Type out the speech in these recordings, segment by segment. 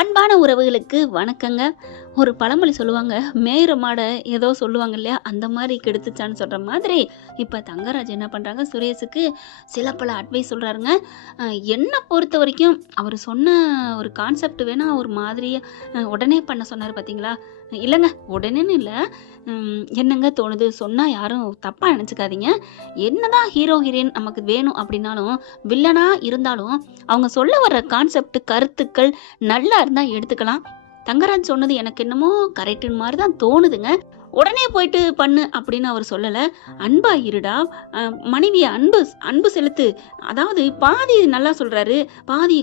அன்பான உறவுகளுக்கு வணக்கங்க. ஒரு பழமொழி சொல்லுவாங்க, மேயிற மாட ஏதோ சொல்லுவாங்க இல்லையா? அந்த மாரி கெடுத்துச்சான்னு சொல்ற மாதிரி, இப்ப தங்கராஜ் என்ன பண்றாங்க, சுரேஷுக்கு சில பல அட்வைஸ் சொல்றாருங்க. என்ன பொறுத்தவரைக்கும் அவரு சொன்ன ஒரு கான்செப்ட் வேணா ஒரு மாதிரியா உடனே பண்ண சொன்னாரு பார்த்தீங்களா? இல்லங்க, உடனேன்னு இல்ல. என்னங்க தோணுது, சொன்னா யாரும் தப்பா நெனச்சுக்காதீங்க. என்னதான் ஹீரோ, ஹீரோயின் நமக்கு வேணும் அப்படின்னாலும், வில்லனா இருந்தாலும், அவங்க சொல்ல வர்ற கான்செப்ட், கருத்துக்கள் நல்லா இருந்தா எடுத்துக்கலாம். தங்கராஜ் சொன்னது எனக்கு என்னமோ கரெக்ட்டுன்னு மாரி தான் தோணுதுங்க. உடனே போயிட்டு பண்ணு அப்படின்னு அவர் சொல்லல. அன்பா இருடா, அ மனைவிய அன்பு செலுத்து. அதாவது பாதி நல்லா சொல்றாரு. பாதி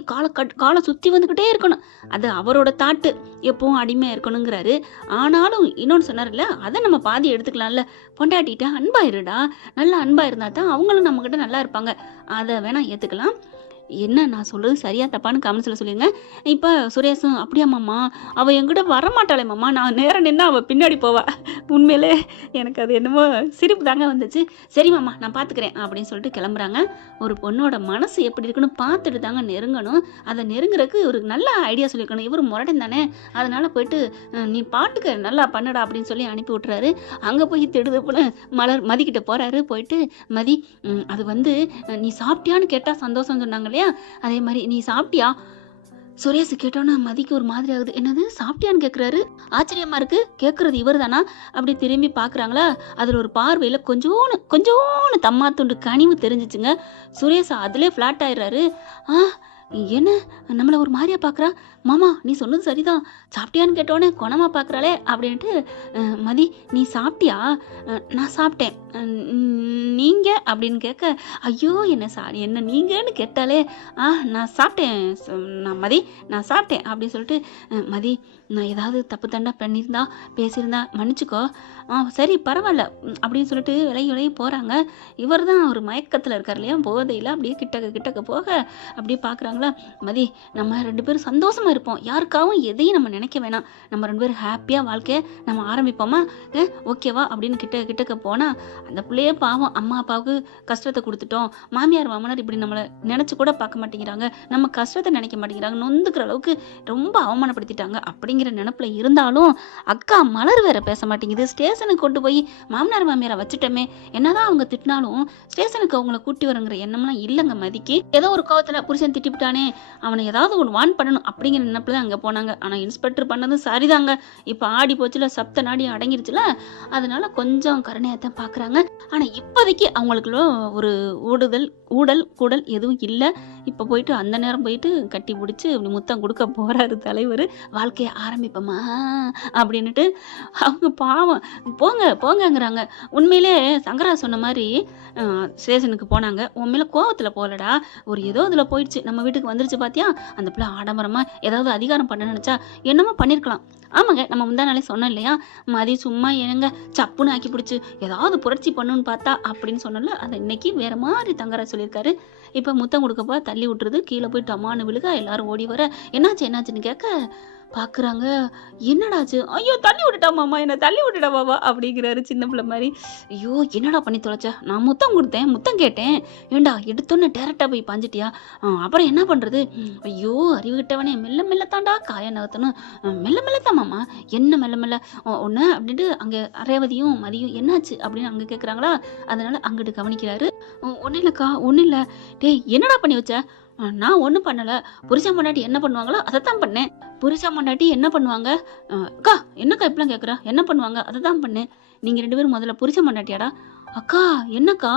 காலம் சுத்தி வந்துகிட்டே இருக்கணும். அது அவரோட தாட்டு. எப்பவும் அடிமையா இருக்கணுங்கிறாரு. ஆனாலும் இன்னொன்னு சொன்னார்ல, அத நம்ம பாதி எடுத்துக்கலாம்ல. பொண்டாட்டிட்ட அன்பா இருடா. நல்லா அன்பா இருந்தா தான் அவங்களும் நம்மகிட்ட நல்லா இருப்பாங்க. அத வேணா ஏத்துக்கலாம். என்ன நான் சொல்றது சரியா தப்பான்னு கமெண்ட்ஸ்ல சொல்லிருங்க. இப்ப சுரேஷும், "அப்படியா மாமா? அவ என்கிட்ட வரமாட்டாளே மாமா. நான் நேரா நின்னா அவ பின்னாடி போவா." உண்மையிலே எனக்கு அது என்னமோ சிரிப்பு தாங்க வந்துச்சு. "சரி மாமா, நான் பார்த்துக்கிறேன்." அப்படின்னு சொல்லிட்டு கிளம்புறாங்க. ஒரு பொண்ணோட மனசு எப்படி இருக்குன்னு பார்த்துட்டு தாங்க நெருங்கணும். அத நெருங்குறதுக்கு ஒரு நல்ல ஐடியா சொல்லியிருக்கணும். இவரு முரடன் தானே. அதனால போயிட்டு, "நீ பாட்டுக்கு நல்லா பண்ணுடா" அப்படின்னு சொல்லி அனுப்பி விட்டுறாரு. அங்க போய் திடுதிப்புன்னு மதிக்கிட்ட போறாரு. போயிட்டு, "மதி, அது வந்து நீ சாப்பிட்டியான்னு கேட்டா சந்தோஷம்னு சொன்னாங்க இல்லையா? அதே மாரி நீ சாப்பிட்டியா?" சுரேஷ் கேட்டோன்னே மதிக்கு ஒரு மாதிரி ஆகுது. என்னது சாப்பிட்டியான்னு கேட்குறாரு. ஆச்சரியமா இருக்கு. கேட்குறது இவரு தானா? அப்படி திரும்பி பார்க்குறாங்களா, அதில ஒரு பார்வையில கொஞ்சோன்னு தம்மாத்துண்டு கனிவு தெரிஞ்சுச்சுங்க. சுரேஷ் அதிலே ஃப்ளாட் ஆயிடுறாரு. ஆ என்ன நம்மள ஒரு மாரியா பார்க்குறா? மாமா நீ சொன்னது சரிதான். சாப்பிட்டியான்னு கேட்டோனே கொணமா பார்க்குறாளே அப்படின்ட்டு, மதி நீ சாப்பிட்டியா? நான் சாப்பிட்டேன். நீங்க அப்படின்னு கேட்க, ஐயோ! என்ன நீங்கன்னு கேட்டாலே, நான் சாப்பிட்டேன். நான் மதி நான் சாப்பிட்டேன் அப்படின்னு சொல்லிட்டு, மதி நான் ஏதாவது தப்பு தண்டா பண்ணியிருந்தா, பேசியிருந்தா மன்னிச்சுக்கோ. சரி பரவால்ல. அப்படின்னு சொல்லிட்டு விலகி விலகி போறாங்க. இவர் தான் ஒரு மயக்கத்துல இருக்காரு இல்லையா? போதையில அப்படியே கிட்டக்க போக அப்படியே பார்க்குறாங்களா, மதி நம்ம 2 பேரும் சந்தோஷமா இருப்போம். யாருக்காகவும் எதையும் நம்ம நினைக்க வேணாம். நம்ம 2 பேரும் ஹேப்பியா வாழ்க்கைய நம்ம ஆரம்பிப்போமா? ஓகேவா? அப்படின்னு கிட்டக்க போனா, அந்த புள்ளையே பாவம் அம்மா, அப்பாவுக்கு கஷ்டத்த குடுத்துட்டோம். மாமியார், மாமனார் இப்படி நம்மள நெனச்சு கூட பார்க்க மாட்டேங்கிறாங்க. நம்ம கஷ்டத்த நினைக்க மாட்டேங்கிறாங்க. நொந்துக்கிற அளவுக்கு ரொம்ப அவமானப்படுத்திட்டாங்க. அப்படிங்கிற நெனப்புல இருந்தாலும், அக்கா மலர் வேற பேச மாட்டேங்குது. ஸ்டேஷனுக்கு கொண்டு போய் மாமனார், மாமியார வச்சுட்டோமே! என்னதான் அவங்க திட்டினாலும், ஸ்டேஷனுக்கு அவங்கள கூட்டி வரங்கிற எண்ணம்லாம் இல்லங்க மதிக்கு. ஏதோ ஒரு கோவத்துல புருஷன் திட்டிப்புட்டானே, அவன ஏதாவது ஒண்ணு வார்ன் பண்ணணும் அப்படிங்கிற நெனப்புல தான் அங்க போனாங்க. ஆனா இன்ஸ்பெக்டர் பண்ணதும் சரிதாங்க. இப்ப ஆடி போச்சுல, சப்த நாடி அடங்கிருச்சுல, அதனால கொஞ்சம் கருணையாத்தான் பார்க்குறாங்க. ஆனா இப்போதைக்கு அவங்களுக்குள்ள ஒரு கூடல் எதுவும் இல்ல. இப்ப போயிட்டு அந்த நேரம் போயிட்டு கட்டி புடிச்சு முத்தம் குடுக்க போறாரு தலைவரு. வாழ்க்கைய ஆரம்பிப்போமா அப்படின்னுட்டு. அவங்க பாவம் போங்கங்கிறாங்க. உண்மையிலே சங்கரா சொன்ன மாரி ஸ்டேஷனுக்கு போனாங்க. உன் மேல கோவத்துல போலடா. ஒரு ஏதோ இதுல போயிடுச்சு. நம்ம வீட்டுக்கு வந்துருச்சு பாத்தியா? அந்த பிள்ளை ஆடம்பரமா ஏதாவது அதிகாரம் பண்ண நினைச்சா என்னமோ பண்ணியிருக்கலாம். ஆமாங்க, நம்ம முந்தா நாளே சொன்னோம் இல்லையா? மதி சும்மா ஏங்க சப்புன்னு ஆக்கி பிடிச்சு ஏதாவது புரட்சி பண்ணுன்னு பார்த்தா அப்படின்னு சொன்னோம்ல, அத இன்னைக்கு வேற மாரி தங்கராஜ் சொல்லியிருக்காரு. இப்ப முத்தம் குடுக்கப்ப தள்ளி விட்டுருது. கீழ போய் டமான்னு விழுக எல்லாரும் ஓடி வர, என்னாச்சுன்னு கேட்க பார்க்குறாங்க. என்னடா ஆச்சு? ஐயோ! தள்ளி விட்டுட்டா மாமா, என்ன தள்ளி விட்டுட்டா மாமா அப்படிங்கிறாரு சின்ன பிள்ளை மாரி. ஐயோ! என்னடா பண்ணி தொலைச்ச? நான் முத்தம் குடுத்தேன், முத்தம் கேட்டேன். ஏன்டா எடுத்தோனே டைரக்ட்டா போய் பாஞ்சுட்டியா? அப்புறம் என்ன பண்றது? ஐயோ! அறிவு கெட்டவனே, மெல்ல மெல்ல தான்டா காய நகர்த்தணும். மெல்ல மெல்ல தான் மாமா. என்ன மெல்ல மெல்ல? ஒண்ணு அப்படின்ட்டு அங்க ரேவதியும் மதியும் என்னாச்சு அப்படின்னு அங்க கேட்குறாங்களா, அதனால அங்கிட்டு கவனிக்கிறாரு. ஒண்ணும் இல்லக்கா, ஒண்ணும் இல்ல. டேய் என்னடா பண்ணி வச்ச? நான் ஒண்ணும் பண்ணல. புருஷன் பொண்டாட்டி என்ன பண்ணுவாங்களோ அதத்தான் பண்ணேன். புருஷன் பொண்டாட்டி என்ன பண்ணுவாங்க? அக்கா என்னக்கா இப்படிலாம் கேட்குற? என்ன பண்ணுவாங்க? அததான் பண்ணேன். நீங்க 2 பேரும் முதல்ல புருஷன் பொண்டாட்டியாடா? அக்கா என்னக்கா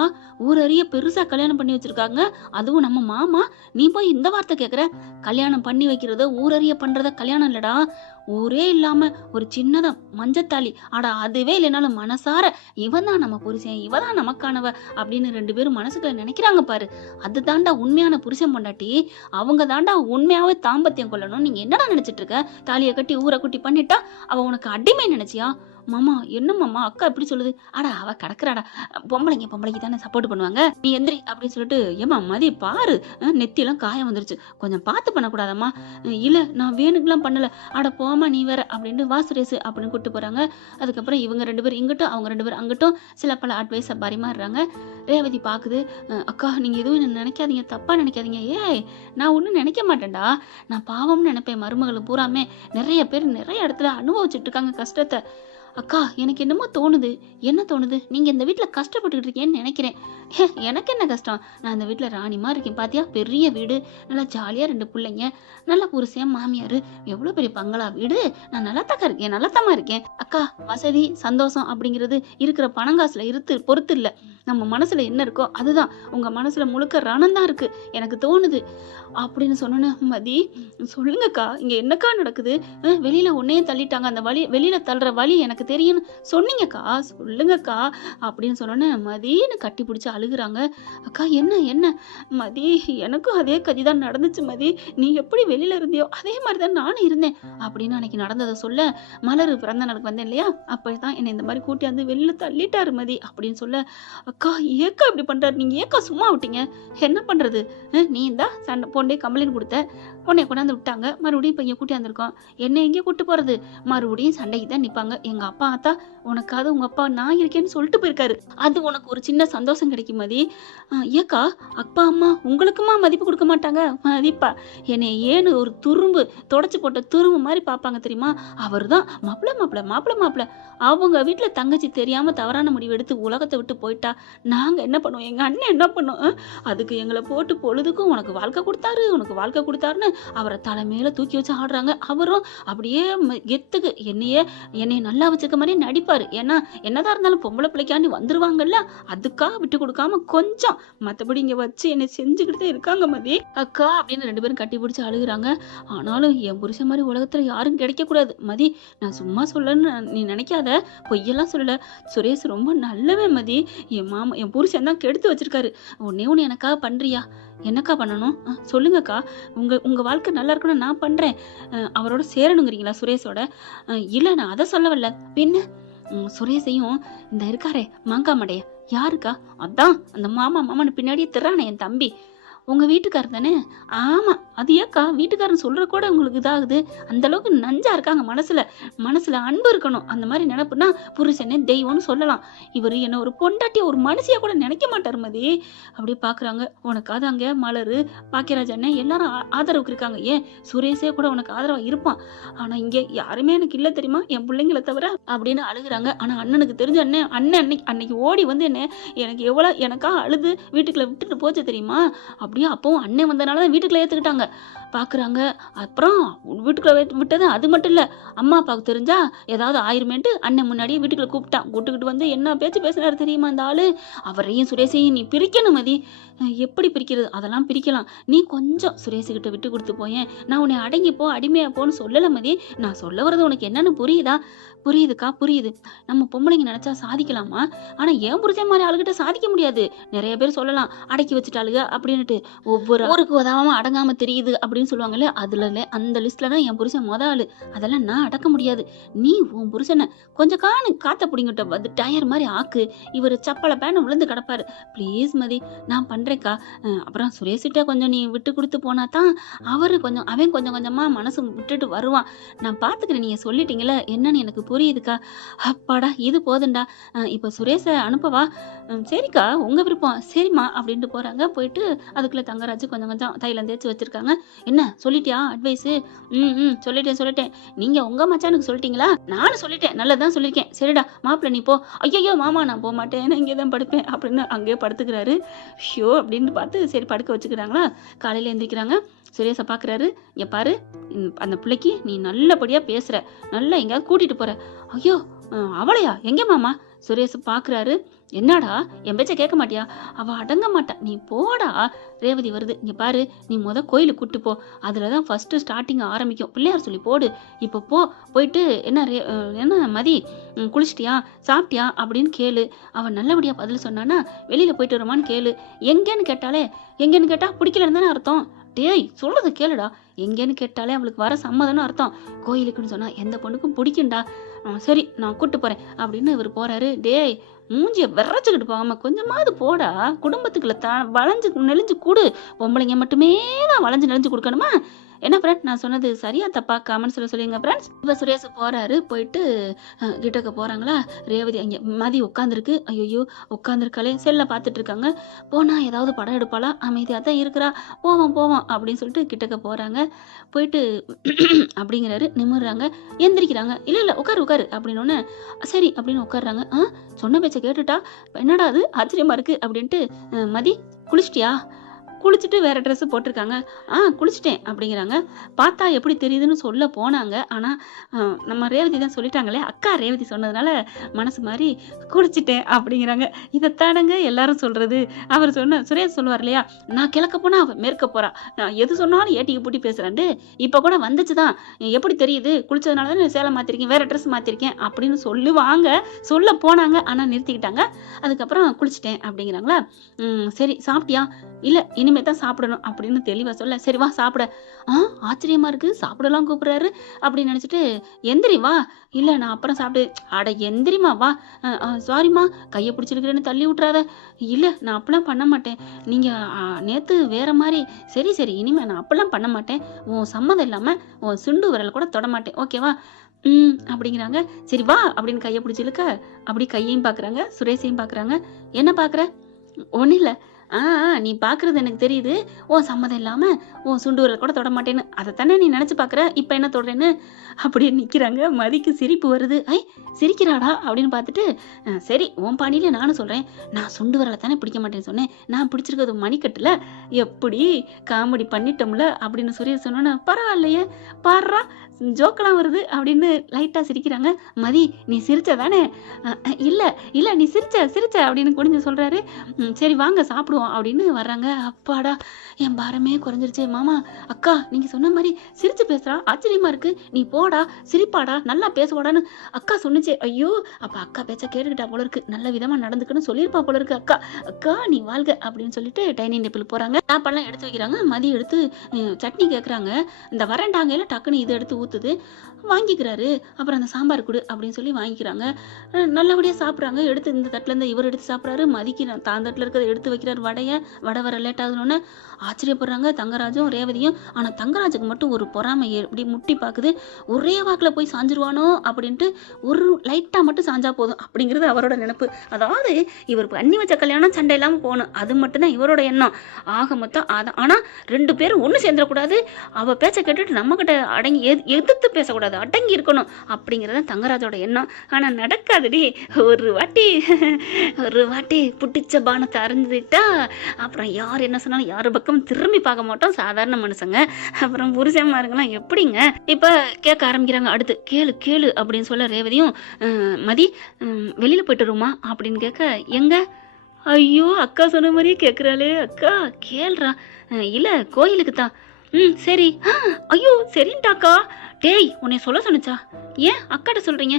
ஊரறிய பெருசா கல்யாணம் பண்ணி வச்சிருக்காங்க. அதுவும் நம்ம மாமா. நீ போய் இந்த வார்த்தை கேட்குற? கல்யாணம் பண்ணி வைக்கிறத ஊரறிய பண்றத கல்யாணம் இல்லடா. ஊரே இல்லாம ஒரு சின்னதா மஞ்சத்தாலி. அட அதுவே இல்லைனாலும் மனசார இவன் தான் நம்ம புருஷன், இவ தான் நமக்கானவ அப்படின்னு 2 பேரும் மனசுக்குள்ள நினைக்கிறாங்க பாரு. அது தாண்டா உண்மையான புருஷன் பொண்டாட்டி. அவங்க தாண்டா உண்மையாவே தாம்பத்தியம் கொள்ளணும். நீங்க என்னடா நினைச்சிட்டு இருக்க? தாலிய கட்டி ஊரை குட்டி பண்ணிட்டா அவ உனக்கு அடிமை நினைச்சியா? மாமா என்ன மாமா அக்கா இப்படி சொல்லுது? அடா அவ கிடக்குறாடா, பொம்பளைக்கு தானே சப்போர்ட் பண்ணுவாங்க, நீ எந்திரி அப்படின்னு சொல்லிட்டு, ஏமா மதி பாரு, நெத்தியெல்லாம் காயம் வந்துருச்சு, கொஞ்சம் பார்த்து பண்ணக்கூடாதம்மா. இல்ல நான் வேணுக்குலாம் பண்ணல, அட போமா நீ வேற அப்படின்னு வா சுரேஷ் அப்படின்னு கூட்டு போறாங்க. அதுக்கப்புறம் இவங்க 2 பேரும் இங்கிட்டும், அவங்க 2 பேரும் அங்கிட்டும் சில பல அட்வைஸை பரிமாறுறாங்க. ரேவதி பாக்குது, அக்கா நீங்க எதுவும் என்ன நினைக்காதீங்க, தப்பா நினைக்காதீங்க. ஏய் நான் ஒன்றும் நினைக்க மாட்டேன்டா, நான் பாவம்னு நினைப்பேன். மருமகள் பூராமே நிறைய பேர் நிறைய இடத்துல அனுபவிச்சுட்டு இருக்காங்க கஷ்டத்தை. அக்கா எனக்கு என்னமோ தோணுது. என்ன தோணுது? நீங்க இந்த வீட்ல கஷ்டப்பட்டுக்கிட்டு இருக்கீங்கன்னு நினைக்கிறேன். எனக்கு என்ன கஷ்டம்? நான் இந்த வீட்ல ராணிமா இருக்கேன் பாத்தியா, பெரிய வீடு, நல்லா ஜாலியா 2 பிள்ளைங்க, நல்ல புருஷன் மாமியாரு, எவ்வளவு பெரிய பங்களா வீடு, நான் நல்லாத்தாக்கா இருக்கேன், நல்லாத்தாமா இருக்கேன். அக்கா வசதி சந்தோஷம் அப்படிங்கிறது இருக்கிற பணங்காசுல பொறுத்து இல்ல, நம்ம மனசுல என்ன இருக்கோ அதுதான். உங்க மனசுல முழுக்க ரணம் தான் இருக்கு எனக்கு தோணுது அப்படின்னு சொன்னோன்னு, மதி சொல்லுங்கக்கா இங்க என்னக்கா நடக்குது? வெளியில உன்னையும் தள்ளிட்டாங்க, அந்த வழி வெளியில தள்ளுற வழி எனக்கு தெரியும்னு சொன்னீங்கக்கா, சொல்லுங்கக்கா அப்படின்னு சொன்னோன்னே மதின்னு கட்டி பிடிச்சி அழுகுறாங்க. அக்கா என்ன என்ன மதி, எனக்கும் அதே கதிதான் நடந்துச்சு மதி, நீ எப்படி வெளியில இருந்தியோ அதே மாதிரிதான் நானும் இருந்தேன் அப்படின்னு அன்னைக்கு நடந்ததை சொல்ல, மலர் பிறந்த நாளுக்கு வந்தேன் இல்லையா, அப்பதான் என்னை இந்த மாதிரி கூட்டியாந்து வெளியில தள்ளிட்டாரு மதி அப்படின்னு சொல்ல, அக்கா ஏக்கா இப்படி பண்றாரு, நீங்க ஏக்கா சும்மா விட்டீங்க, என்ன பண்றது, நீ தான் சண்டை போண்டே கம்ப்ளைண்ட் கொடுத்த, உன்னை கொண்டாந்து விட்டாங்க, மறுபடியும் இப்போ இங்கே கூட்டியாந்துருக்கோம், என்ன எங்கே கூட்டு போறது, மறுபடியும் சண்டைக்கு தான் நிற்பாங்க. எங்க அப்பா ஆத்தா உனக்காவது உங்க அப்பா நான் இருக்கேன்னு சொல்லிட்டு போயிருக்காரு, அது உனக்கு ஒரு சின்ன சந்தோஷம் கிடைக்கும் மதி. ஏக்கா அப்பா அம்மா உங்களுக்குமா மதிப்பு கொடுக்க மாட்டாங்க? மதிப்பா என்னை ஏன்னு ஒரு துரும்பு தொடச்சு போட்ட துரும்பு மாதிரி பார்ப்பாங்க தெரியுமா? அவர் தான் மாப்பிள்ள. அவங்க வீட்டில் தங்கச்சி தெரியாம தவறான முடிவு எடுத்து உலகத்தை விட்டு போயிட்டா நாங்க என்ன பண்ணுவோம், எங்க அண்ணன் என்ன பண்ணும்? அதுக்கு எங்களை போட்டு பொழுதுக்கும் உனக்கு வாழ்க்கை கொடுத்தாருன்னு அவரை தலைமையில தூக்கி வச்சு ஆடுறாங்க. அவரும் அப்படியே கெத்துக்கு என்னைய நல்லா வச்சுக்க மாதிரி நடிப்பாரு. ஏன்னா என்னதான் இருந்தாலும் பொம்பளை பிள்ளைக்காண்டி வந்துருவாங்கல்ல, அதுக்காக விட்டு கொடுக்காம கொஞ்சம், மத்தபடி இங்க வச்சு என்னை செஞ்சுக்கிட்டு இருக்காங்க மதி. அக்கா அப்படின்னு 2 பேரும் கட்டி பிடிச்சி அழுகுறாங்க. ஆனாலும் என் புருஷன் மாதிரி உலகத்துல யாரும் கிடைக்க கூடாது மதி, நான் சும்மா சொல்லன்னு நீ நினைக்காத, பொய்யெல்லாம் சொல்லல. சுரேஷ் ரொம்ப நல்லவன் மதி, என் புருஷன் தான் கெடுத்து வச்சிருக்காரு. ஒண்ணு எனக்காக பண்றியா? என்னக்கா பண்ணணும் சொல்லுங்கக்கா, உங்க வாழ்க்கை நல்லா இருக்கணும் நான் பண்றேன். அவரோட சேரணுங்கிறீங்களா சுரேஷோட? இல்ல நான் அதை சொல்ல வரல, பின்ன சுரேஷையும் இந்த இருக்காரே மாங்காமடைய யாருக்கா, அதான் அந்த மாமான்னு பின்னாடியே திறானே என் தம்பி, உங்க வீட்டுக்காரர் தானே? ஆமா, அது ஏக்கா வீட்டுக்காரன் சொல்ற கூட உங்களுக்கு இதாகுது, அந்த அளவுக்கு நஞ்சா இருக்காங்க மனசுல அன்பு இருக்கணும், அந்த மாதிரி நினைப்புனா புருஷனே தெய்வம்னு சொல்லலாம். இவரு என்ன ஒரு பொண்டாட்டிய ஒரு மனுஷியா கூட நினைக்க மாட்டாரு மதி. அப்படியே பாக்குறாங்க, உனக்காவது அங்க மலரு பாக்கியராஜ் அண்ணன் எல்லாரும் ஆதரவுக்கு இருக்காங்க, ஏன் சுரேஷே கூட உனக்கு ஆதரவா இருப்பான், ஆனா இங்க யாருமே எனக்கு இல்ல தெரியுமா என் பிள்ளைங்களை தவிர அப்படின்னு அழுகுறாங்க. ஆனா அண்ணனுக்கு தெரிஞ்ச அண்ணன் அன்னைக்கு ஓடி வந்து என்ன எனக்கு எவ்வளவு எனக்கா அழுது வீட்டுக்குள்ள விட்டுட்டு போச்சு தெரியுமா? அப்படியே அப்பவும் அண்ணன் வந்தனாலதான் வீட்டுக்குள்ள ஏத்துக்கிட்டாங்க. பாக்குறாங்க, அப்புறம் வீட்டுக்குள்ள விட்டது அது மட்டும் இல்ல, அம்மா அப்பாவுக்கு தெரிஞ்சா ஏதாவது ஆயிருமேட்டு அண்ணன் முன்னாடியே வீட்டுக்குள்ள கூப்பிட்டுக்கிட்டு வந்து என்ன பேச்சு பேசினாரு தெரியுமா அந்த ஆளு? அவரையும் சுரேஷையும் நீ பிரிக்கணும் மதி. எப்படி பிரிக்கிறது? அதெல்லாம் பிரிக்கலாம், நீ கொஞ்சம் சுரேஷுக்கிட்ட விட்டு கொடுத்து போயேன், நான் உன்னை அடங்கி போ அடிமையா போன்னு சொல்லல மதி. நான் சொல்ல வர்றது உனக்கு என்னன்னு புரியுதா? புரியுதுக்கா புரியுது, நம்ம பொம்பளைங்க நினைச்சா சாதிக்கலாமா, ஆனா ஏன் புரிஞ்ச மாதிரி ஆளுகிட்ட சாதிக்க முடியாது. நிறைய பேர் சொல்லலாம் அடக்கி வச்சுட்டாளுங்க அப்படின்னுட்டு, ஒவ்வொரு ஊருக்கு உதவாம அடங்காம தெரியுது அப்படின்னு சொல்லுவாங்கல்ல, அதுல அந்த லிஸ்ட்ல தான் என் புருஷன் ஆளு. அதெல்லாம் நான் அடக்க முடியாது. நீ உன் புருஷனை கொஞ்சம் காத்த பிடிங்கிட்ட வந்து டயர் மாதிரி ஆக்கு, இவர் சப்பலை பேன விழுந்து கிடப்பாரு, ப்ளீஸ் மதி நான் பண்றேக்கா. அப்புறம் சுரேஷிட்ட கொஞ்சம் நீ விட்டு கொடுத்து போனா தான் அவன் கொஞ்சம் கொஞ்சமா மனசு விட்டுட்டு வருவான். நான் பாத்துக்கிறேன், நீங்க சொல்லிட்டீங்களா என்னன்னு எனக்கு புரியுதுக்கா. அப்பாடா இது போதுண்டா, இப்ப சுரேஷை அனுப்பவா? சரிக்கா உங்க விருப்பம், சரிம்மா அப்படின்ட்டு போறாங்க. போயிட்டு அதுக்குள்ள தங்கராஜ் கொஞ்சம் கொஞ்சம் தைலம் தேய்ச்சி வச்சிருக்காங்க. என்ன சொல்லிட்டியா அட்வைஸ்? சொல்லிட்டேன். நீங்க உங்க மச்சானுக்கு சொல்லிட்டீங்களா? நானும் சொல்லிட்டேன், நல்லதான் சொல்லியிருக்கேன். சரிடா மாப்பிள்ள நீ போ. ஐயோ மாமா நான் போக மாட்டேன், நான் இங்கேதான் படுப்பேன் அப்படின்னு அங்கேயே படுத்துக்கிறாரு. ஷோ அப்படின்னு பார்த்து சரி படுக்க வச்சுக்கிறாங்களா. காலையில எந்திரிக்கிறாங்க, சுரேஷை பாக்குறாரு. இங்க பாரு, அந்த பிள்ளைக்கு நீ நல்லபடியா பேசுற, நல்லா எங்கேயாவது கூட்டிட்டு போற. ஐயோ அவளையா? எங்க மாமா? சுரேஷ் பாக்குறாரு. என்னடா என் பேச்ச கேட்க மாட்டியா? அவ அடங்க மாட்டா, நீ போடா. ரேவதி வருது, இங்க பாரு நீ கோயிலுக்கு கூட்டு போ, அதுலதான் ஃபர்ஸ்ட் ஸ்டார்டிங் ஆரம்பிக்கும், பிள்ளையார் சொல்லி போடு. இப்ப போயிட்டு என்ன மதி குளிச்சிட்டியா சாப்பிட்டியா அப்படின்னு கேளு. அவன் நல்லபடியா பதில் சொன்னானா வெளியில போயிட்டு வருமான்னு கேளு. எங்கன்னு கேட்டா பிடிக்கலன்னு தானே அர்த்தம். டேய் சொல்றது கேளுடா, எங்கேன்னு கேட்டாலே அவளுக்கு வர சம்மதம்னு அர்த்தம். கோயிலுக்குன்னு சொன்னா எந்த பொண்ணுக்கும் பிடிக்கும்டா. சரி நான் கூட்டு போறேன் அப்படின்னு இவர் போறாரு. டேய் மூஞ்சிய விரைச்சுக்கிட்டு போகாம கொஞ்சமாவது போடா, குடும்பத்துக்குள்ள வளைஞ்சு நெளிஞ்சு கூடு. பொம்பளைங்க மட்டுமே தான் வளைஞ்சு நெளிஞ்சு கொடுக்கணுமா? என்ன ஃப்ரெண்ட், நான் சொன்னது சரியா தப்பா? கமெண்ட் சொல்லுங்க ஃப்ரெண்ட்ஸ். இப்போ சுரேஷ் போறாரு. போயிட்டு கிட்டக்க போறாங்களா, ரேவதி அங்கே மதி உட்காந்துருக்கு. ஐயோ உட்காந்துருக்காளே, செல்ல பார்த்துட்டு இருக்காங்க. போனா ஏதாவது படம் எடுப்பாளா, அமைதியாக தான் இருக்கிறா, போவோம் போவோம் அப்படின்னு சொல்லிட்டு கிட்டக்க போறாங்க. போயிட்டு அப்படிங்கிறாரு. நிமிடுறாங்க, எந்திரிக்கிறாங்க. இல்லை இல்லை உட்காரு உட்காரு அப்படின்னு சரி அப்படின்னு உட்காடுறாங்க. சொன்ன பேச்சை கேட்டுட்டா, என்னடா அது ஆச்சரியமா இருக்கு அப்படின்ட்டு, மதி குளிச்சிட்டியா? குளிச்சுட்டு வேற ட்ரெஸ் போட்டிருக்காங்க. குளிச்சுட்டேன் அப்படிங்கிறாங்க. பார்த்தா எப்படி தெரியுதுன்னு சொல்ல போனாங்க. ஆனால் நம்ம ரேவதி தான் சொல்லிட்டாங்களே, அக்கா ரேவதி சொன்னதுனால மனசு மாதிரி குளிச்சுட்டேன் அப்படிங்கிறாங்க. இதைத்தானங்க எல்லாரும் சொல்றது. அவர் சுரேஷ் சொல்லுவார் இல்லையா, நான் கிழக்க போனா அவள் மேற்க போறா, நான் எது சொன்னாலும் ஏட்டிக்கு பூட்டி பேசுறான்ட்டு. இப்போ கூட வந்துச்சு தான், எப்படி தெரியுது, குளிச்சதுனால தான் சேலை மாத்திருக்கேன், வேற ட்ரெஸ் மாத்திருக்கேன் அப்படின்னு சொல்லுவாங்க. சொல்ல போனாங்க, ஆனால் நிறுத்திக்கிட்டாங்க. அதுக்கப்புறம் குளிச்சுட்டேன் அப்படிங்கிறாங்களா. சரி சாப்பிட்டியா? இல்லை இனிமே தான் சாப்பிடணும் அப்படின்னு தெளிவாக சொல்ல, சரி வா சாப்பிட. ஆச்சரியமா இருக்கு, சாப்பிடலாம் கூப்பிடுறாரு அப்படின்னு நினச்சிட்டு, எந்திரி வா. இல்லை நான் அப்புறம் சாப்பிடு. அட எந்திரிமா வா. சாரிம்மா கையை பிடிச்சிருக்கிறேன்னு தள்ளி விட்றாத. இல்லை நான் அப்பெல்லாம் பண்ண மாட்டேன், நீங்கள் நேற்று வேற மாதிரி. சரி சரி இனிமே நான் அப்பெல்லாம் பண்ண மாட்டேன், உன் சம்மதம் இல்லாமல் உன் சுண்டு விரல் கூட தொட மாட்டேன், ஓகேவா? அப்படிங்கிறாங்க. சரி வா அப்படின்னு கையை பிடிச்சிருக்க. அப்படி கையையும் பார்க்குறாங்க, சுரேஷையும் பார்க்குறாங்க. என்ன பார்க்குற? ஒன்றும் இல்லை. நீ பார்க்குறது எனக்கு தெரியுது, உன் சம்மதம் இல்லாமல் உன் சுண்டு விரல் கூட தொட மாட்டேன்னு. அதைத்தானே நீ நினச்சி பார்க்குற, இப்போ என்ன தொடுறேன்னு அப்படியே நிற்கிறாங்க. மதிக்கு சிரிப்பு வருது. சிரிக்கிறாடா அப்படின்னு பார்த்துட்டு, சரி உன் பாணியில நானும் சொல்கிறேன், நான் சுண்டு விரலை தானே பிடிக்க மாட்டேன்னு சொன்னேன், நான் பிடிச்சிருக்கிறது மணிக்கட்டில், எப்படி காமெடி பண்ணிட்டோம்ல அப்படின்னு சுரேஷ் சொன்னோன்னே, பரவாயில்லையே பாடுறா ஜோக்கெல்லாம் வருது அப்படின்னு லைட்டாக சிரிக்கிறாங்க. மதி நீ சிரிச்ச தானே? இல்லை இல்லை நீ சிரிச்ச அப்படின்னு குடிஞ்சு சொல்கிறாரு. சரி வாங்க சாப்பிடுவோம் அப்படின்னு வர்றாங்க. அப்பாடா என் பாரமே குறைஞ்சிருச்சு. மாமா அக்கா நீங்கள் சொன்ன மாதிரி சிரிச்சு பேசுகிறா, ஆச்சரியமா இருக்கு, நீ போடா சிரிப்பாடா நல்லா பேசுவாடான்னு அக்கா சொன்னிச்சே. ஐயோ அப்போ அக்கா பேச்ச கேட்டுக்கிட்டா போல இருக்கு, நல்ல விதமாக நடந்துக்குன்னு சொல்லியிருப்பா போல இருக்கு. அக்கா அக்கா நீ வாழ்க அப்படின்னு சொல்லிட்டு டைனிங் டேபிள் போகிறாங்க. சாப்பாடுலாம் எடுத்து வைக்கிறாங்க. மதி எடுத்து சட்னி கேட்குறாங்க. இந்த வரண்டாங்கையில் டக்குன்னு இதை எடுத்து ஊற்றுது, வாங்கிக்கிறாரு. அப்புறம் அந்த சாம்பார் கொடு அப்படின்னு சொல்லி வாங்கிக்கிறாங்க. நல்லபடியாக சாப்பிட்றாங்க. எடுத்து இந்த தட்டிலேருந்து இவர் எடுத்து சாப்பிட்றாரு. மதிக்கு தான் தட்டில் இருக்கிறத எடுத்து வைக்கிறார். வடை வர லேட் ஆகுதுன்னு ஆச்சரியப்படுறாங்க தங்கராஜும் ரேவதியும். ஆனால் தங்கராஜுக்கு மட்டும் ஒரு பொறாமை எப்படி முட்டி பார்க்குது. ஒரே வாக்கில் போய் சாஞ்சிருவானோ அப்படின்ட்டு ஒரு லைட்டாக மட்டும் சாஞ்சா போதும் அப்படிங்கிறது அவரோட நினைப்பு. அதாவது இவர் பண்ணி வச்ச கல்யாணம் சண்டை இல்லாமல் போகணும், அது மட்டும்தான் இவரோட எண்ணம். ஆக மொத்தம் அதை ஆனால் 2 பேரும் ஒன்று சேர்ந்துடக்கூடாது, அவள் பேச்சை கேட்டுட்டு நம்மக்கிட்ட அடங்கி எதிர்த்து பேசக்கூடாது, அடங்கி இருக்கணும் அப்படிங்கிறது தங்கராஜோட எண்ணம். ஆனால் நடக்காதுடி. ஒரு வாட்டி புட்டிச்ச பானத்தை அறிஞ்சுக்கிட்டா அப்புறம் யார் என்ன சொன்னாலும் யார் பக்கம் திரும்பி பார்க்க மாட்டோம் சாதாரண மனுஷங்க. அப்புறம் புருஷன்மாருங்களாம் எப்படிங்க இப்போ கேட்க ஆரம்பிக்கிறாங்க. அடுத்து கேளு கேளு அப்படின்னு சொல்ல ரேவதியும், மதி வெளியில் போயிட்டு வருமா அப்படின்னு கேட்க, எங்க? ஐயோ அக்கா சொன்ன மாதிரியே கேட்குறாளே, அக்கா கேள்றா. இல்லை கோயிலுக்கு தான். சரி. ஐயோ சரின்ட்டாக்கா. டேய் உன்னை சொல்ல சொன்னிச்சா? ஏன் அக்காட்ட சொல்கிறீங்க?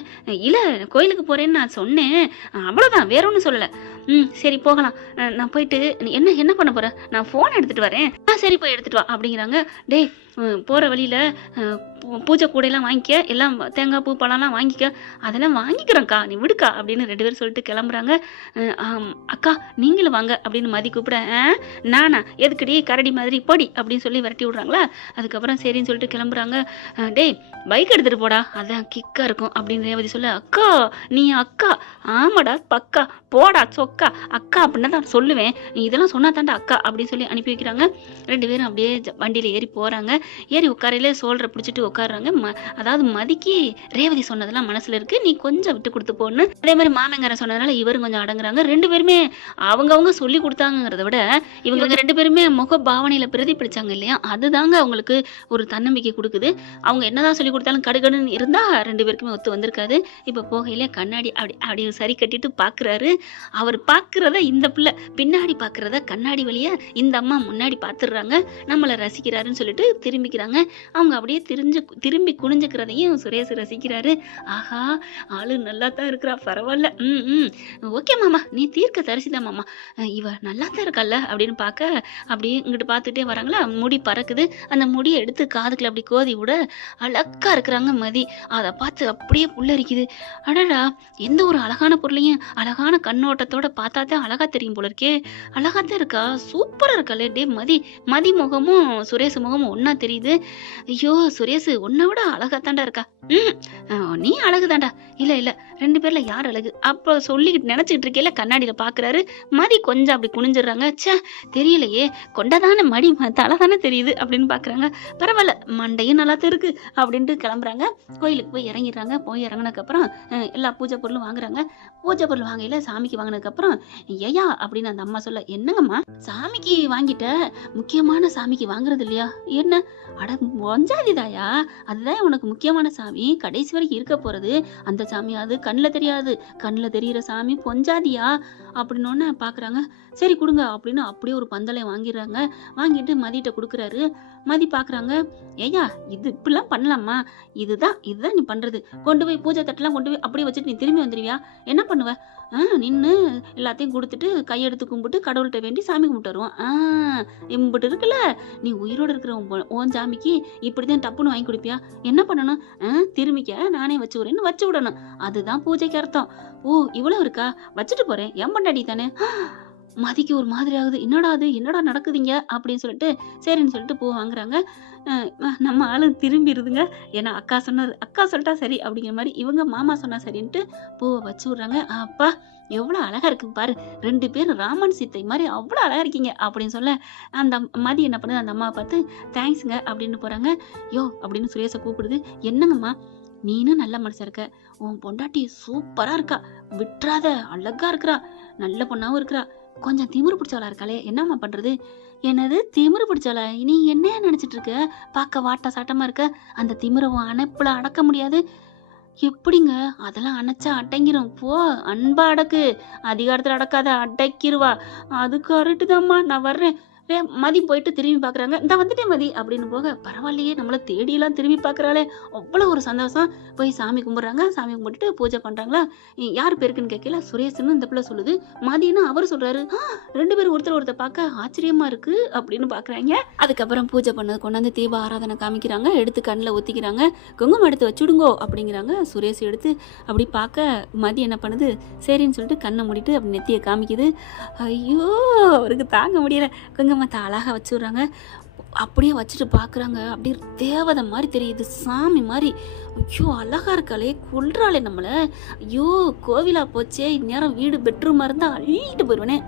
இல்லை கோயிலுக்கு போகிறேன்னு நான் சொன்னேன், அவ்வளோதான், வேற ஒன்றும் சொல்லலை. சரி போகலாம். நான் போயிட்டு என்ன பண்ண போகிறேன், நான் ஃபோன் எடுத்துகிட்டு வரேன். சரி போய் எடுத்துகிட்டு வா அப்படிங்கிறாங்க. டேய் போகிற வழியில் பூஜை கூடையெல்லாம் வாங்கிக்க, எல்லாம் தேங்காய் பூ பழம்லாம் வாங்கிக்க. அதெல்லாம் வாங்கிக்கிறேங்க்கா நீ விடுக்கா அப்படின்னு 2 பேரும் சொல்லிட்டு கிளம்புறாங்க. அக்கா நீங்களும் வாங்க அப்படின்னு மதி கூப்பிட, நானா எதுக்குடி கரடி மாதிரி பொடி அப்படின்னு சொல்லி விரட்டி விட்றாங்களா. அதுக்கப்புறம் சரின்னு சொல்லிட்டு கிளம்புறாங்க. டேய் பைக் எடுத்துகிட்டு போடா, அதான் கிக்காக இருக்கும் அப்படின்னு ரேவதி சொல்ல, அக்கா நீ அக்கா? ஆமாடா பக்கா, போடா சொக்கா, அக்கா அப்படின்னா தான் சொல்லுவேன், இதெல்லாம் சொன்னா தாண்டா அக்கா அப்படின்னு சொல்லி அனுப்பி வைக்கிறாங்க. 2 பேரும் அப்படியே வண்டியில் ஏறி போகிறாங்க. ஏறி உட்காரையில சோல்ற பிடிச்சிட்டு உட்காடுறாங்க. அதாவது மதிக்கு ரேவதி சொன்னதெல்லாம் மனசுல இருக்கு, நீ கொஞ்சம் விட்டு கொடுத்து போன்னு. அதே மாதிரி மாமங்கார சொன்னதுனால இவரும் கொஞ்சம் அடங்குறாங்க. 2 பேருமே அவங்க சொல்லி கொடுத்தாங்கிறத விட இவங்க 2 பேருமே முக பாவனையில பிரதிபலிச்சாங்க இல்லையா, அதுதாங்க அவங்களுக்கு ஒரு தன்னம்பிக்கை கொடுக்குது. அவங்க என்னதான் சொல்லி கொடுத்தாலும் கடுகடுன்னு இருந்தா 2 பேருக்குமே ஒத்து வந்திருக்காது. இப்போ போகையில கண்ணாடி அப்படி சரி கட்டிட்டு பார்க்குறாரு. அவர் பார்க்குறத இந்த பிள்ளை பின்னாடி பார்க்குறத கண்ணாடி வழியா இந்த அம்மா முன்னாடி பார்த்துடுறாங்க. நம்மள ரசிக்கிறாருன்னு சொல்லிட்டு திரும்பிக்கிறாங்க. அவங்க அப்படியே திரும்பி குனிஞ்சுக்கிறதையும் சுரேஷ் ரசிக்கிறாரு. ஆஹா! ஆளு நல்லா தான் இருக்கிறா, பரவால்ல. ஓகே மாமா, நீ தீர்க்க தரிசிதான் மாமா. இவ நல்லா தான் இருக்கால்ல அப்படின்னு பார்க்க, அப்படியே இங்கிட்டு பார்த்துட்டே வராங்களா, முடி பறக்குது. அந்த முடியை எடுத்து காதுக்குள்ள அப்படி கோதி விட அழகா இருக்கிறாங்க மதி. அதை பார்த்து அப்படியே புல்லரிக்குது. அடடா, எந்த ஒரு அழகான பொருளையும் அழகான கண்ணோட்டத்தோட பார்த்தா தான் அழகா தெரியும் போல இருக்கே. அழகா தான் இருக்கா, சூப்பரா இருக்காளே. டே மதி முகமும் சுரேஷ் முகமும் ஒன்னா தெரியுது. ஐயோ சுரேஷ், உன்னை விட அழகா தாண்டா இருக்கா. நீ அழகு தாண்டா. இல்ல 2 பேர்ல யார் அழகு அப்ப சொல்லிக்கிட்டு நினைச்சுக்கிட்டு இருக்கேல, கண்ணாடியில பாக்குறாரு. மதி கொஞ்சம் அப்படி குனிஞ்சிடுறாங்க. ச்சே, தெரியலையே, கொண்டதான மடி தலை தானே தெரியுது அப்படின்னு பாக்குறாங்க. பரவாயில்ல, மண்டையும் நல்லா தான் இருக்கு அப்படின்ட்டு கிளம்புறாங்க. கோயிலுக்கு போய் இறங்கிடுறாங்க. போய் இறங்கினதுக்கு அப்புறம் எல்லா பூஜை பொருளும் வாங்குறாங்க. பூஜை பொருள் வாங்கையில சாமிக்கு வாங்கினதுக்கு அப்புறம் ஏயா அப்படின்னு அந்த அம்மா சொல்ல, என்னங்கம்மா சாமிக்கு வாங்கிட்ட, முக்கியமான சாமிக்கு வாங்குறது இல்லையா? என்ன அட ஒஞ்சாதிதாயா, அதுதான் உனக்கு முக்கியமான சாமி, கடைசி வரைக்கும் இருக்க போறது அந்த சாமி. அது கண்ணில் தெரியாது, கண்ணில் தெரிகிற சாமி பொஞ்சாதியா அப்படின்னு பாக்குறாங்க. சரி கொடுங்க அப்படின்னு அப்படியே ஒரு பந்தலை வாங்கிடுறாங்க. வாங்கிட்டு மதிட்ட கொடுக்குறாரு. மதி பாக்குறாங்க. ஏய்யா, இது இப்படிலாம் பண்ணலாமா? இதுதான் நீ பண்றது. கொண்டு போய் பூஜை தட்டெல்லாம் கொண்டு போய் அப்படியே வச்சுட்டு நீ திரும்பி வந்துடுவியா? என்ன பண்ணுவ? நின்று எல்லாத்தையும் கொடுத்துட்டு கையெடுத்து கும்பிட்டு கடவுள்கிட்ட வேண்டி சாமி கும்பிட்டு வருவான். இம்பிட்டு இருக்குல்ல, நீ உயிரோடு இருக்கிற உன் சாமிக்கு இப்படிதான் டப்புன்னு வாங்கி கொடுப்பியா? என்ன பண்ணணும்? திரும்பிக்க நானே வச்சு விடுறேன்னு வச்சு விடணும். அதுதான் பூஜைக்கு அர்த்தம். ஓ, இவ்வளவு இருக்கா? வச்சுட்டு போறேன், என் பண்ணாடி தானே. மதிக்கு ஒரு மாதிரி ஆகுது. என்னடா நடக்குதுங்க அப்படின்னு சொல்லிட்டு சரின்னு சொல்லிட்டு பூ வாங்குறாங்க. நம்ம ஆளு திரும்பிடுதுங்க. ஏன்னா அக்கா சொல்லிட்டா சரி அப்படிங்கிற மாதிரி இவங்க மாமா சொன்னா சரின்ட்டு பூவை வச்சு விடுறாங்க. அப்பா, எவ்வளோ அழகா இருக்கு பாரு, 2 பேரும் ராமன் சீத்தை மாதிரி அவ்வளோ அழகா இருக்கீங்க அப்படின்னு சொல்ல, அந்த மதி என்ன பண்ணுது, அந்த அம்மாவை பார்த்து தேங்க்ஸுங்க அப்படின்னு போறாங்க. யோ அப்படின்னு சுரேஷை கூப்பிடுது. என்னங்கம்மா, நீனும் நல்ல மனுஷன் இருக்க, உன் பொண்டாட்டி சூப்பரா இருக்கா, விட்டுறாத, அழகா இருக்கிறா, நல்ல பொண்ணாவும் இருக்கிறா, கொஞ்சம் திமிரு பிடிச்சவளா இருக்காளே, என்னம்மா பண்றது? என்னது திமிரு பிடிச்சவளா? நீ என்ன நினைச்சிட்டு இருக்க? பார்க்க வாட்டா சாட்டமா இருக்க, அந்த திமிர அணைப்புல அடக்க முடியாது. எப்படிங்க? அதெல்லாம் அணைச்சா அடங்கிரும். போ, அன்பா அடக்கு, அதிகாரத்துல அடக்காத, அடக்கிருவா. அது கரெக்டு தான்மா, நான் வர்றேன். மதி போயிட்டு திரும்பி பாக்குறாங்க. இந்த வந்துட்டேன் மதி அப்படின்னு போக, பரவாயில்லையே, நம்மள தேடியெல்லாம் திரும்பி பாக்குறாளே, அவ்வளவு ஒரு சந்தோஷம். போய் சாமி கும்பிடுறாங்க. சாமி கும்பிட்டுட்டு பூஜை பண்றாங்களா. யார் பேருக்குன்னு கேட்கல, சுரேஷ்னு இந்த பிள்ளை சொல்லுது. மதின்னு அவரு சொல்றாரு. 2 பேரும் ஒருத்தர் பார்க்க ஆச்சரியமா இருக்கு அப்படின்னு பாக்குறாங்க. அதுக்கப்புறம் பூஜை பண்ணது கொண்டாந்து தீப ஆராதனை காமிக்கிறாங்க. எடுத்து கண்ணில் ஒத்திக்கிறாங்க. குங்குமம் எடுத்து வச்சுடுங்கோ அப்படிங்கிறாங்க. சுரேஷ் எடுத்து அப்படி பார்க்க மதி என்ன பண்ணுது, சரின்னு சொல்லிட்டு கண்ணை மூடிட்டு அப்படி நெத்தியை காமிக்குது. ஐயோ, அவருக்கு தாங்க முடியல. குங்குமத்தை அழகா வச்சு விடுறாங்க. அப்படியே வச்சுட்டு பார்க்குறாங்க. அப்படியே தேவதை மாதிரி தெரியுது, சாமி மாதிரி. ஐயோ, அழகா இருக்காளே, கொல்றாளே நம்மளை. ஐயோ, கோவிலா போச்சே, இந்நேரம் வீடு பெட்ரூமாக இருந்தால் அள்ளிட்டு போயிடுவேனே.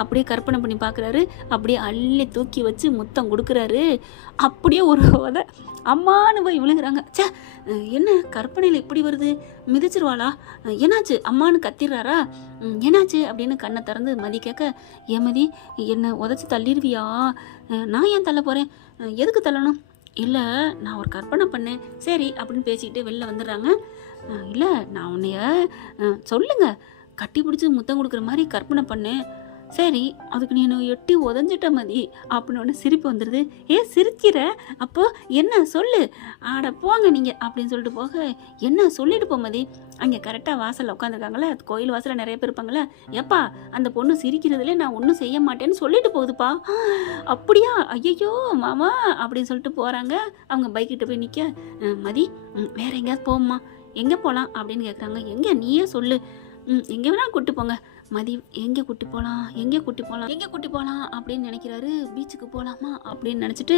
அப்படியே கற்பனை பண்ணி பார்க்குறாரு. அப்படியே அள்ளி தூக்கி வச்சு முத்தம் கொடுக்குறாரு. அப்படியே ஒரு உதை அம்மானு போய் விழுகிறாங்க. சே, என்ன கற்பனையில் இப்படி வருது, மிதிச்சிருவாளா, என்னாச்சு அம்மானு கத்திடுறாரா, என்னாச்சு அப்படின்னு கண்ணை திறந்து மதி கேட்க, ஏன் மதி, என்னை உதச்சி தள்ளிடுவியா? நான் ஏன் தள்ள போகிறேன், எதுக்கு தள்ளணும்? இல்லை, நான் ஒரு கற்பனை பண்ணேன். சரி அப்படின்னு பேசிக்கிட்டு வெளில வந்துடுறாங்க. இல்லை, நான் உன்னைய சொல்லுங்க, கட்டி பிடிச்சி முத்தம் கொடுக்குற மாதிரி கற்பனை பண்ணேன். சரி, அதுக்கு நீ எட்டி உதஞ்சிட்ட மதி அப்படின்னு சிரிப்பு வந்துடுது. சிரிக்கிற, அப்போ என்ன சொல்லு, ஆட போங்க நீங்கள் அப்படின்னு சொல்லிட்டு போக, என்ன சொல்லிட்டு போ மதி. அங்கே கரெக்டாக வாசலில் உட்காந்துருக்காங்களே, கோயில் வாசலில் நிறைய பேர் இருப்பாங்களே, எப்பா அந்த பொண்ணு சிரிக்கிறதுல நான் ஒன்றும் செய்ய மாட்டேன்னு சொல்லிட்டு போகுதுப்பா. அப்படியா, ஐயோ மாமா அப்படின்னு சொல்லிட்டு போகிறாங்க. அவங்க பைக்கிட்ட போய் நிற்க, மதி வேற எங்கேயாவது போம்மா, எங்கே போகலாம் அப்படின்னு கேட்குறாங்க. எங்கே நீயே சொல்லு, எங்கே வேணா கூட்டு போங்க. மதி எங்கே கூட்டி போகலாம் அப்படின்னு நினைக்கிறாரு. பீச்சுக்கு போகலாமா அப்படின்னு நினச்சிட்டு,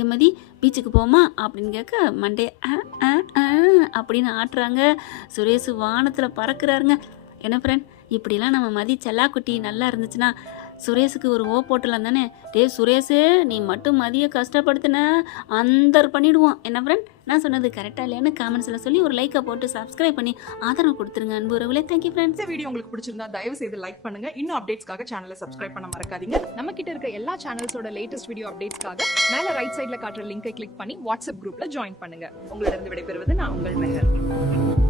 ஏன் மதி பீச்சுக்கு போமா அப்படின்னு கேட்க, மண்டே அப்படின்னு ஆட்டுறாங்க. சுரேஷ் வானத்தில் பறக்கிறாருங்க. என்ன ஃப்ரெண்ட், இப்படிலாம் நம்ம மதி செல்லாக்குட்டி நல்லா இருந்துச்சுன்னா சுரேஷுக்கு ஒரு ஓ போட்டலாம் தானே. டேய் சுரேஷு, நீ மட்டும் மதிய கஷ்டப்படுத்தின அந்தர் பண்ணிடுவோம். என்ன ஃப்ரெண்ட், நான் சொன்னது கரெக்டாக இல்லையான்னு காமெண்ட்ஸில் சொல்லி ஒரு லைக்கை போட்டு சப்ஸ்கிரைப் பண்ணி ஆதரவு கொடுத்துருங்க அன்பு உறவுகளே. Thank you friends. இந்த வீடியோ உங்களுக்கு பிடிச்சிருந்தா தயவு செய்து லைக் பண்ணுங்க. இன்னும் அப்டேட்ஸ்க்காக சேனலை சப்ஸ்கிரைப் பண்ண மறக்காதீங்க. நம்ம கிட்ட இருக்க எல்லா சேனல்ஸோட லேட்டஸ்ட் வீடியோ அப்டேட்ஸ்க்காக மேல ரைட் சைடுல காட்டுற லிங்கை கிளிக் பண்ணி வாட்ஸ்அப் குரூப்ல ஜாயின் பண்ணுங்க. உங்களிடம் விடைபெறுவது நான் உங்கள் மெஹர்.